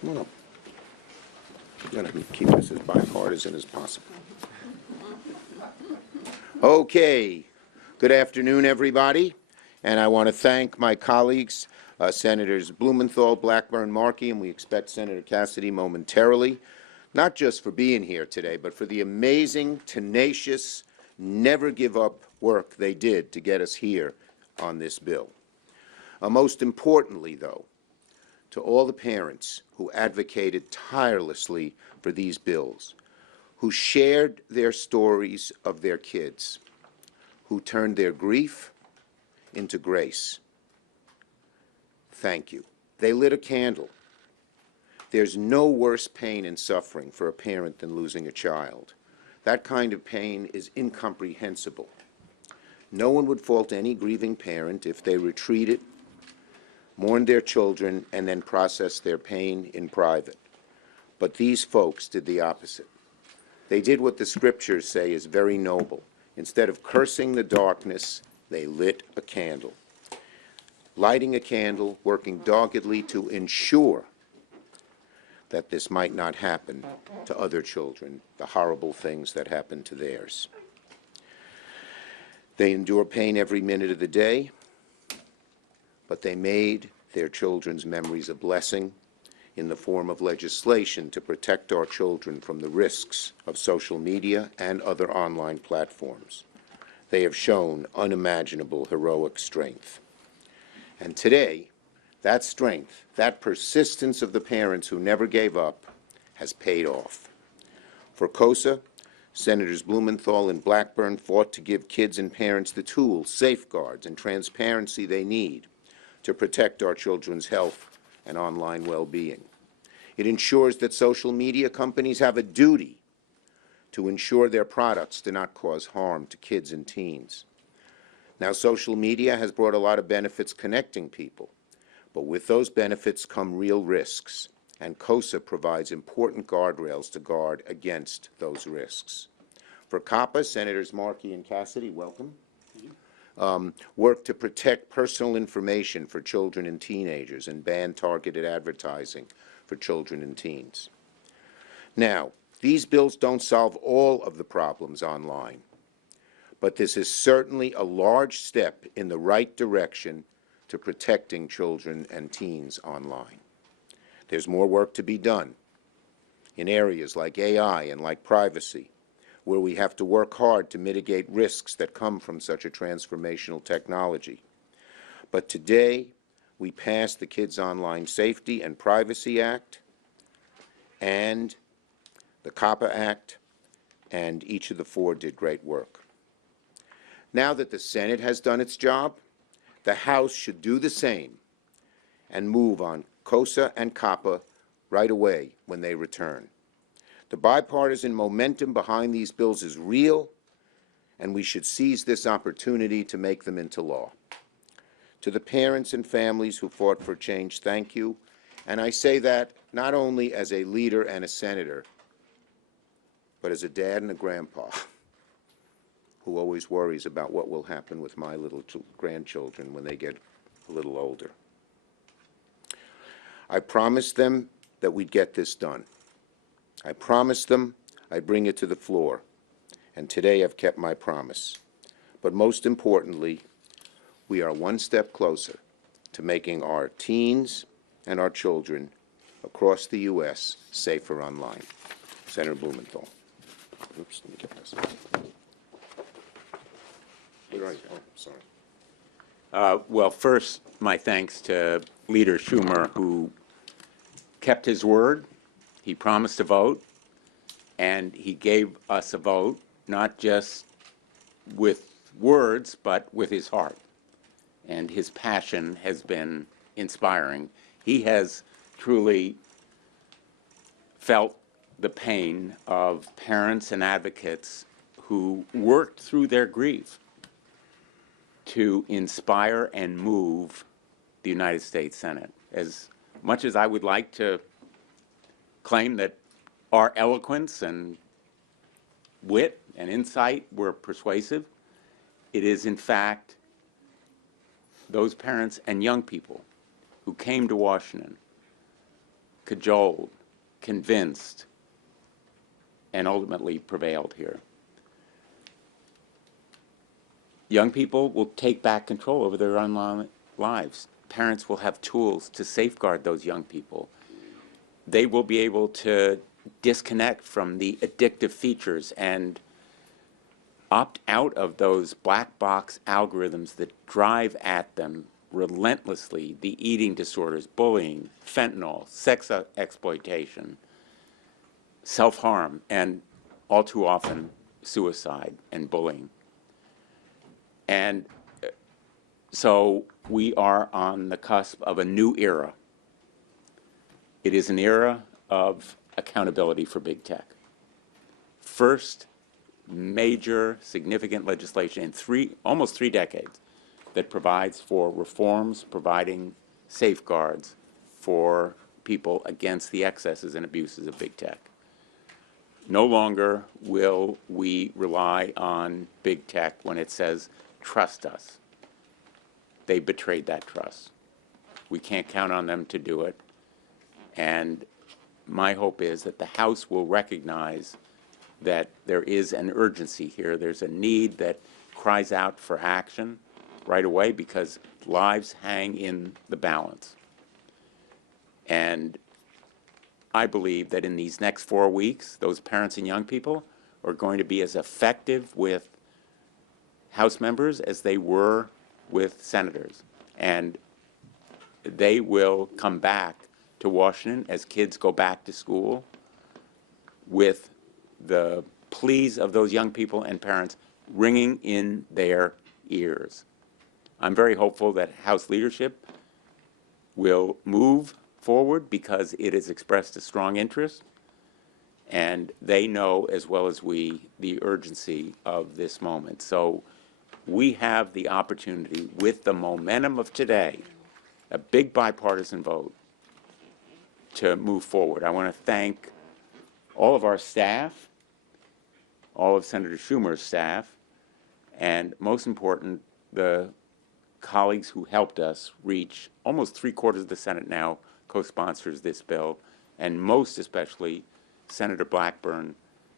Come on up. We're going to keep this as bipartisan as possible. Okay. Good afternoon, everybody. And I want to thank my colleagues, Senators Blumenthal, Blackburn, Markey, and we expect Senator Cassidy momentarily, not just for being here today, but for the amazing, tenacious, never-give-up work they did to get us here on this bill. Most importantly, though, to all the parents who advocated tirelessly for these bills, who shared their stories of their kids, who turned their grief into grace. Thank you. They lit a candle. There's no worse pain and suffering for a parent than losing a child. That kind of pain is incomprehensible. No one would fault any grieving parent if they retreated, mourned their children, and then processed their pain in private. But these folks did the opposite. They did what the scriptures say is very noble. Instead of cursing the darkness, they lit a candle. Lighting a candle, working doggedly to ensure that this might not happen to other children, the horrible things that happen to theirs. They endure pain every minute of the day, but they made their children's memories a blessing in the form of legislation to protect our children from the risks of social media and other online platforms. They have shown unimaginable heroic strength. And today, that strength, that persistence of the parents who never gave up, has paid off. For COSA, Senators Blumenthal and Blackburn fought to give kids and parents the tools, safeguards, and transparency they need to protect our children's health and online well-being. It ensures that social media companies have a duty to ensure their products do not cause harm to kids and teens. Now, social media has brought a lot of benefits connecting people, but with those benefits come real risks, and COSA provides important guardrails to guard against those risks. For COPPA, Senators Markey and Cassidy, welcome. Work to protect personal information for children and teenagers and ban targeted advertising for children and teens. Now, these bills don't solve all of the problems online, but this is certainly a large step in the right direction to protecting children and teens online. There's more work to be done in areas like AI and like privacy, where we have to work hard to mitigate risks that come from such a transformational technology. But today, we passed the Kids Online Safety and Privacy Act and the COPPA Act, and each of the four did great work. Now that the Senate has done its job, the House should do the same and move on COSA and COPPA right away when they return. The bipartisan momentum behind these bills is real, and we should seize this opportunity to make them into law. To the parents and families who fought for change, thank you. And I say that not only as a leader and a senator, but as a dad and a grandpa who always worries about what will happen with my little grandchildren when they get a little older. I promised them that we'd get this done. I promised them I'd bring it to the floor, and today I've kept my promise. But most importantly, we are one step closer to making our teens and our children across the U.S. safer online. Senator Blumenthal. Oops, let me get this. Where are you? Oh, sorry. Well, first, my thanks to Leader Schumer, who kept his word. He promised a vote, and he gave us a vote, not just with words, but with his heart. And his passion has been inspiring. He has truly felt the pain of parents and advocates who worked through their grief to inspire and move the United States Senate. As much as I would like to claim that our eloquence and wit and insight were persuasive, it is in fact those parents and young people who came to Washington cajoled, convinced, and ultimately prevailed here. Young people will take back control over their own lives. Parents will have tools to safeguard those young people. They will be able to disconnect from the addictive features and opt out of those black box algorithms that drive at them relentlessly the eating disorders, bullying, fentanyl, sex exploitation, self-harm, and all too often suicide and bullying. And so we are on the cusp of a new era. It is an era of accountability for big tech. First major significant legislation in almost three decades that provides for reforms, providing safeguards for people against the excesses and abuses of big tech. No longer will we rely on big tech when it says, trust us. They betrayed that trust. We can't count on them to do it. And my hope is that the House will recognize that there is an urgency here. There's a need that cries out for action right away because lives hang in the balance. And I believe that in these next 4 weeks, those parents and young people are going to be as effective with House members as they were with senators. And they will come back to Washington as kids go back to school with the pleas of those young people and parents ringing in their ears. I'm very hopeful that House leadership will move forward because it has expressed a strong interest, and they know as well as we the urgency of this moment. So we have the opportunity with the momentum of today, a big bipartisan vote, to move forward. I want to thank all of our staff, all of Senator Schumer's staff, and most important, the colleagues who helped us reach almost 3/4 of the Senate now co-sponsors this bill, and most especially Senator Blackburn,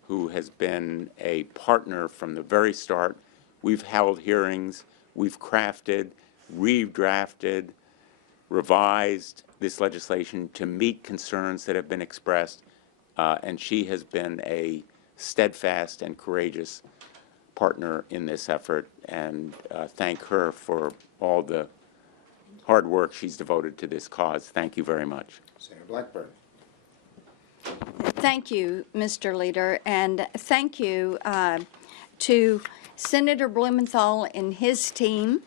who has been a partner from the very start. We've held hearings, we've crafted, redrafted, revised this legislation to meet concerns that have been expressed, and she has been a steadfast and courageous partner in this effort, and thank her for all the hard work she's devoted to this cause. Thank you very much. Senator Blackburn. Thank you, Mr. Leader, and thank you to Senator Blumenthal and his team.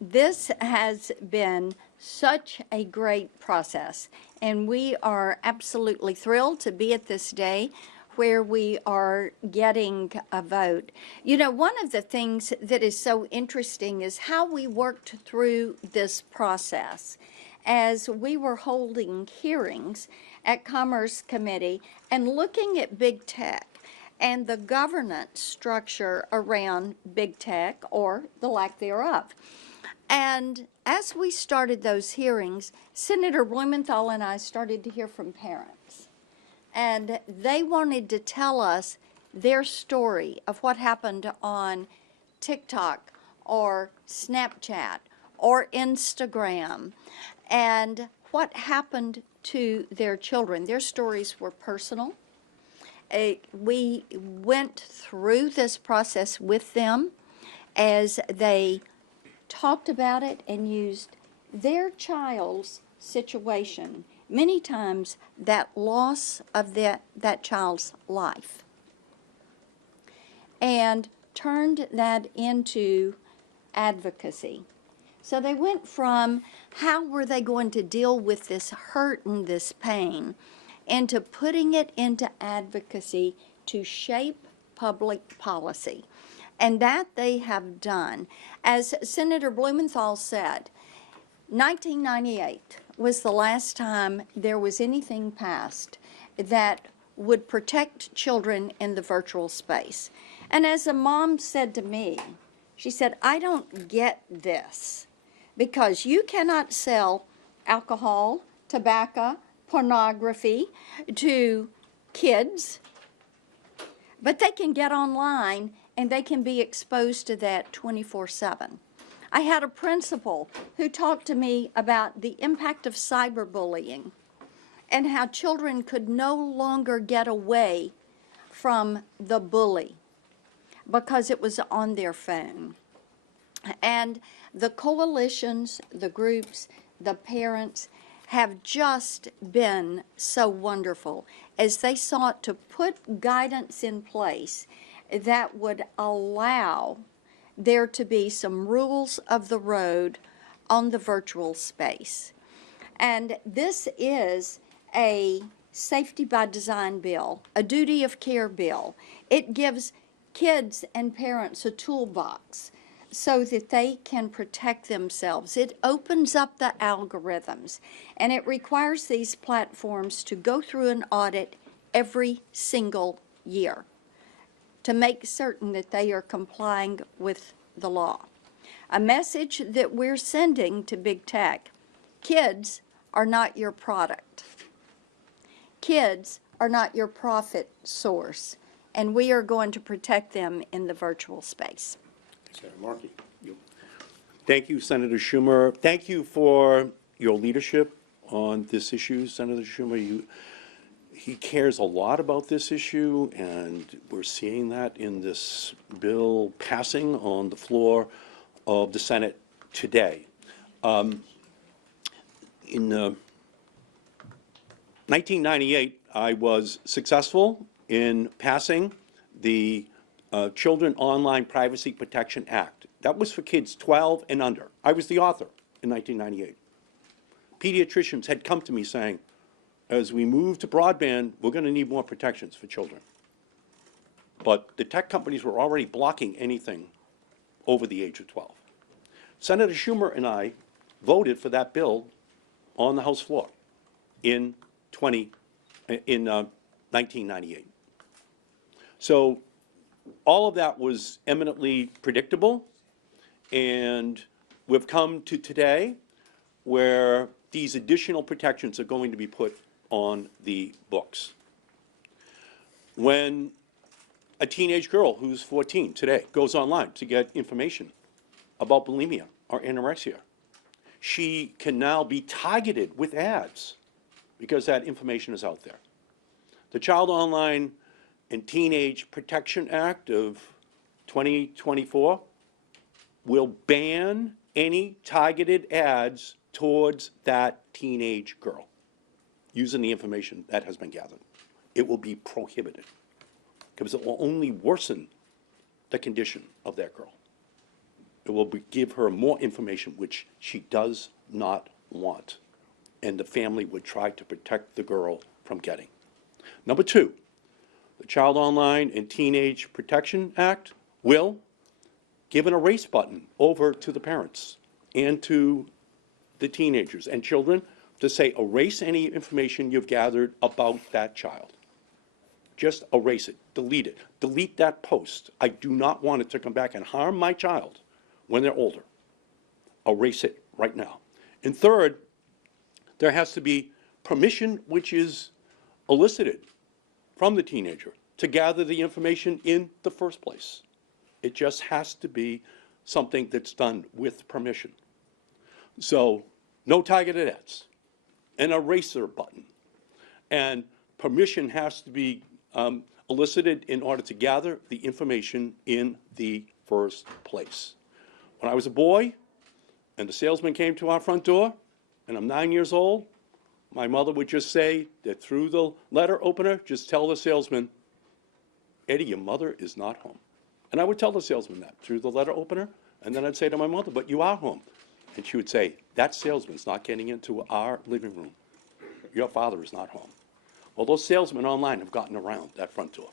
This has been such a great process, and we are absolutely thrilled to be at this day where we are getting a vote. You know, one of the things that is so interesting is how we worked through this process as we were holding hearings at Commerce Committee and looking at big tech and the governance structure around big tech or the lack thereof. And as we started those hearings, Senator Blumenthal and I started to hear from parents. And they wanted to tell us their story of what happened on TikTok or Snapchat or Instagram and what happened to their children. Their stories were personal. We went through this process with them as they talked about it and used their child's situation, many times that loss of that child's life, and turned that into advocacy. So they went from how were they going to deal with this hurt and this pain into putting it into advocacy to shape public policy. And that they have done. As Senator Blumenthal said, 1998 was the last time there was anything passed that would protect children in the virtual space. And as a mom said to me, she said, I don't get this because you cannot sell alcohol, tobacco, pornography to kids, but they can get online and they can be exposed to that 24/7. I had a principal who talked to me about the impact of cyberbullying and how children could no longer get away from the bully because it was on their phone. And the coalitions, the groups, the parents have just been so wonderful as they sought to put guidance in place that would allow there to be some rules of the road on the virtual space. And this is a safety by design bill, a duty of care bill. It gives kids and parents a toolbox so that they can protect themselves. It opens up the algorithms, and it requires these platforms to go through an audit every single year to make certain that they are complying with the law. A message that we're sending to big tech: kids are not your product. Kids are not your profit source, and we are going to protect them in the virtual space. Senator Markey. Thank you, Senator Schumer. Thank you for your leadership on this issue, Senator Schumer. He cares a lot about this issue, and we're seeing that in this bill passing on the floor of the Senate today. In 1998, I was successful in passing the Children Online Privacy Protection Act. That was for kids 12 and under. I was the author in 1998. Pediatricians had come to me saying, as we move to broadband, we're going to need more protections for children. But the tech companies were already blocking anything over the age of 12. Senator Schumer and I voted for that bill on the House floor in 1998. So all of that was eminently predictable, and we've come to today where these additional protections are going to be put on the books. When a teenage girl who's 14 today goes online to get information about bulimia or anorexia, she can now be targeted with ads because that information is out there. The Child Online and Teenage Protection Act of 2024 will ban any targeted ads towards that teenage girl using the information that has been gathered. It will be prohibited because it will only worsen the condition of that girl. It will give her more information which she does not want, and the family would try to protect the girl from getting. Number two, the Child Online and Teenage Protection Act will give an erase button over to the parents and to the teenagers and children to say, erase any information you've gathered about that child. Just erase it, delete that post. I do not want it to come back and harm my child when they're older. Erase it right now. And third, there has to be permission which is elicited from the teenager to gather the information in the first place. It just has to be something that's done with permission. So no targeted ads, an eraser button, and permission has to be elicited in order to gather the information in the first place. When I was a boy and the salesman came to our front door, and I'm 9 years old, my mother would just say that through the letter opener, just tell the salesman, Eddie, your mother is not home. And I would tell the salesman that through the letter opener, and then I'd say to my mother, but you are home. And she would say, that salesman's not getting into our living room. Your father is not home. Well, those salesmen online have gotten around that front door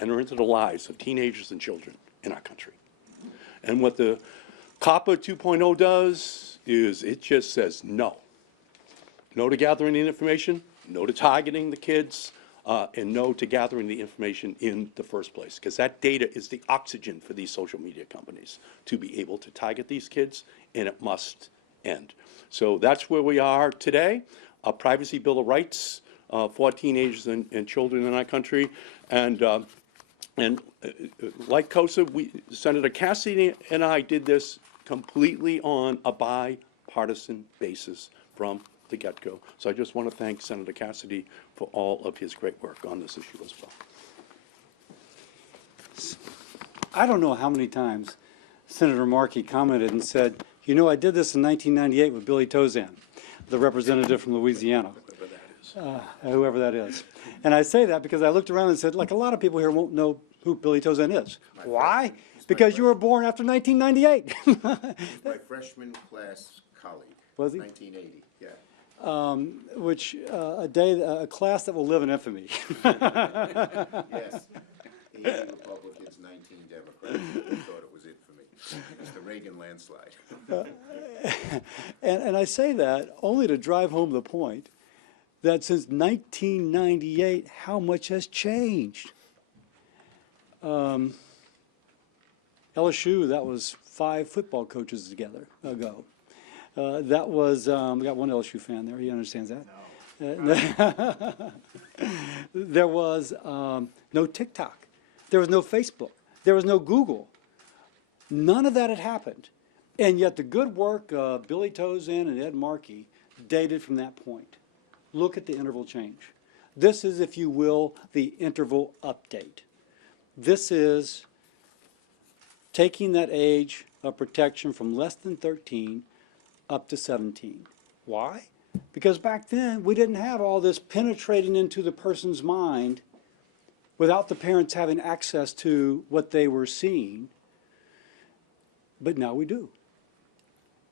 and are into the lives of teenagers and children in our country. And what the COPPA 2.0 does is it just says no. No to gathering the information, no to targeting the kids, and no to gathering the information in the first place, because that data is the oxygen for these social media companies to be able to target these kids, and it must end. So that's where we are today. a privacy bill of rights for teenagers and children in our country. And like COSA, Senator Cassidy and I did this completely on a bipartisan basis from the get-go. So I just want to thank Senator Cassidy for all of his great work on this issue as well. I don't know how many times Senator Markey commented and said, you know, I did this in 1998 with Billy Tozan, the representative from Louisiana, whoever that is. And I say that because I looked around and said, like, a lot of people here won't know who Billy Tozan is. Why? Because you were born after 1998. My freshman class colleague. Was he? 1980, yeah. Which, a class that will live in infamy. Yes. 80 Republicans, 19 Democrats. I thought it was infamy. It's the Reagan landslide. And I say that only to drive home the point that since 1998, how much has changed. LSU, that was 5 football coaches ago. That was, we got one LSU fan there, he understands that. No. There was no TikTok. There was no Facebook. There was no Google. None of that had happened. And yet the good work of Billy Tozan and Ed Markey dated from that point. Look at the interval change. This is, if you will, the interval update. This is taking that age of protection from less than 13 up to 17. Why? Because back then, we didn't have all this penetrating into the person's mind without the parents having access to what they were seeing. But now we do.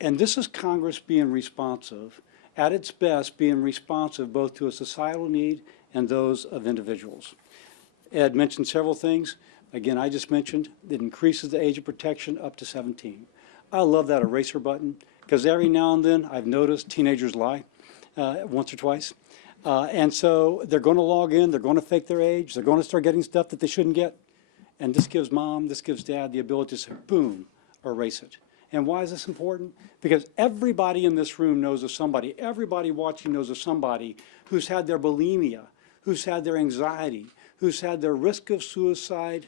And this is Congress being responsive, at its best being responsive both to a societal need and those of individuals. Ed mentioned several things. Again, I just mentioned it increases the age of protection up to 17. I love that eraser button because every now and then I've noticed teenagers lie once or twice. And so they're going to log in, they're going to fake their age, they're going to start getting stuff that they shouldn't get. And this gives mom, this gives dad the ability to say, boom, erase it. And why is this important? Because everybody in this room knows of somebody, everybody watching knows of somebody who's had their bulimia, who's had their anxiety, who's had their risk of suicide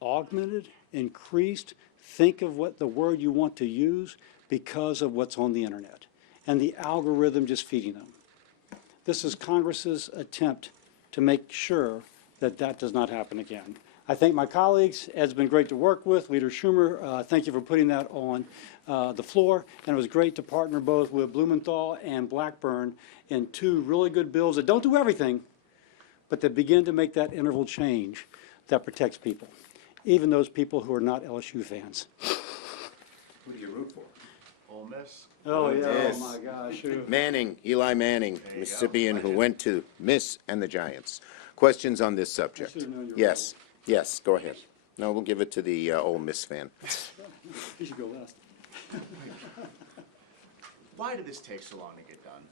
augmented, increased. Think of what the word you want to use because of what's on the internet and the algorithm just feeding them. This is Congress's attempt to make sure that that does not happen again. I thank my colleagues. Ed's been great to work with. Leader Schumer, thank you for putting that on the floor. And it was great to partner both with Blumenthal and Blackburn in 2 really good bills that don't do everything, but that begin to make that interval change that protects people, even those people who are not LSU fans. Who do you root for? Ole Miss. Oh, yeah, Yes. oh, my gosh. Manning, Eli Manning, Mississippian, who went to Miss and the Giants. Questions on this subject? should've known you were Yes, yes, go ahead. No, we'll give it to the Ole Miss fan. You should go last. Why did this take so long to get done?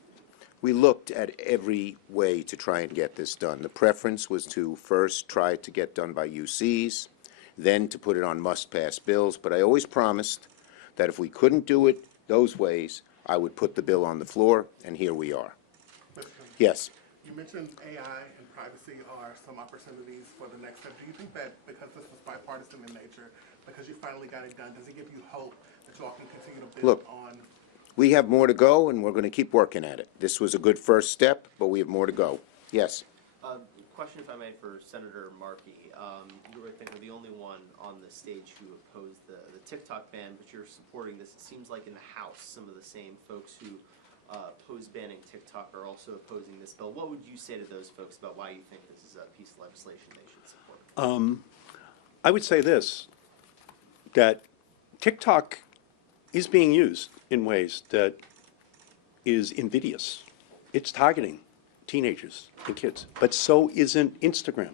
We looked at every way to try and get this done. The preference was to first try to get done by UCs, then to put it on must-pass bills, but I always promised that if we couldn't do it those ways, I would put the bill on the floor, and here we are. Yes. You mentioned AI and privacy are some opportunities for the next step. Do you think that because this was bipartisan in nature, because you finally got it done, does it give you hope that you all can continue to build Look, on? We have more to go, and we're going to keep working at it. This was a good first step, but we have more to go. Yes. Question, if I may, for Senator Markey. You were, I think, the only one on the stage who opposed the TikTok ban, but you're supporting this. It seems like in the House, some of the same folks who oppose banning TikTok are also opposing this bill. What would you say to those folks about why you think this is a piece of legislation they should support? I would say this, that TikTok is being used in ways that is invidious. It's targeting teenagers and kids, but so isn't Instagram.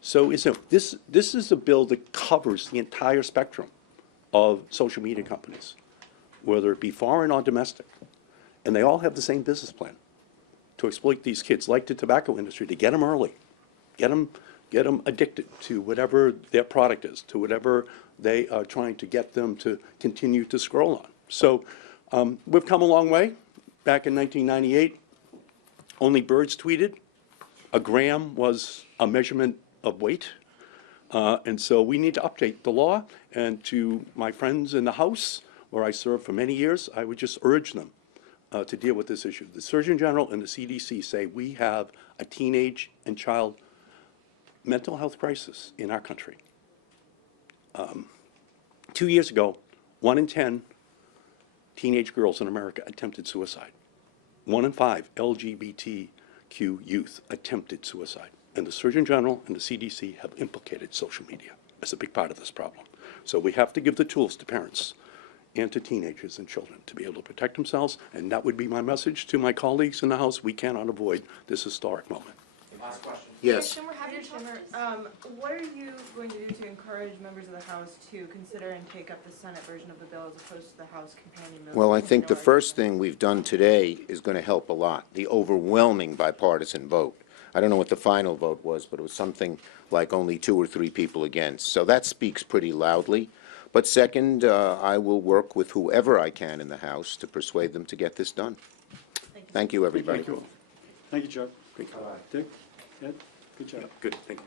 So isn't this is a bill that covers the entire spectrum of social media companies, whether it be foreign or domestic, and they all have the same business plan to exploit these kids, like the tobacco industry, to get them early, get them addicted to whatever their product is, to whatever they are trying to get them to continue to scroll on. So we've come a long way. back in 1998, only birds tweeted. A gram was a measurement of weight. And so we need to update the law. And to my friends in the House, where I served for many years, I would just urge them to deal with this issue. The Surgeon General and the CDC say we have a teenage and child mental health crisis in our country. 2 years ago, 1 in 10 teenage girls in America attempted suicide. 1 in 5 LGBTQ youth attempted suicide. And the Surgeon General and the CDC have implicated social media as a big part of this problem. So we have to give the tools to parents and to teenagers and children to be able to protect themselves. And that would be my message to my colleagues in the House. We cannot avoid this historic moment. Last question. Yes. Schumer, what are you going to do to encourage members of the House to consider and take up the Senate version of the bill as opposed to the House companion bill? Well, I think the first thing we've done today is going to help a lot, the overwhelming bipartisan vote. I don't know what the final vote was, but it was something like only 2 or 3 people against. So that speaks pretty loudly. But second, I will work with whoever I can in the House to persuade them to get this done. Thank you, everybody. Thank you, Chuck. Thank you. Dick, Ed, good job. Good, thank you.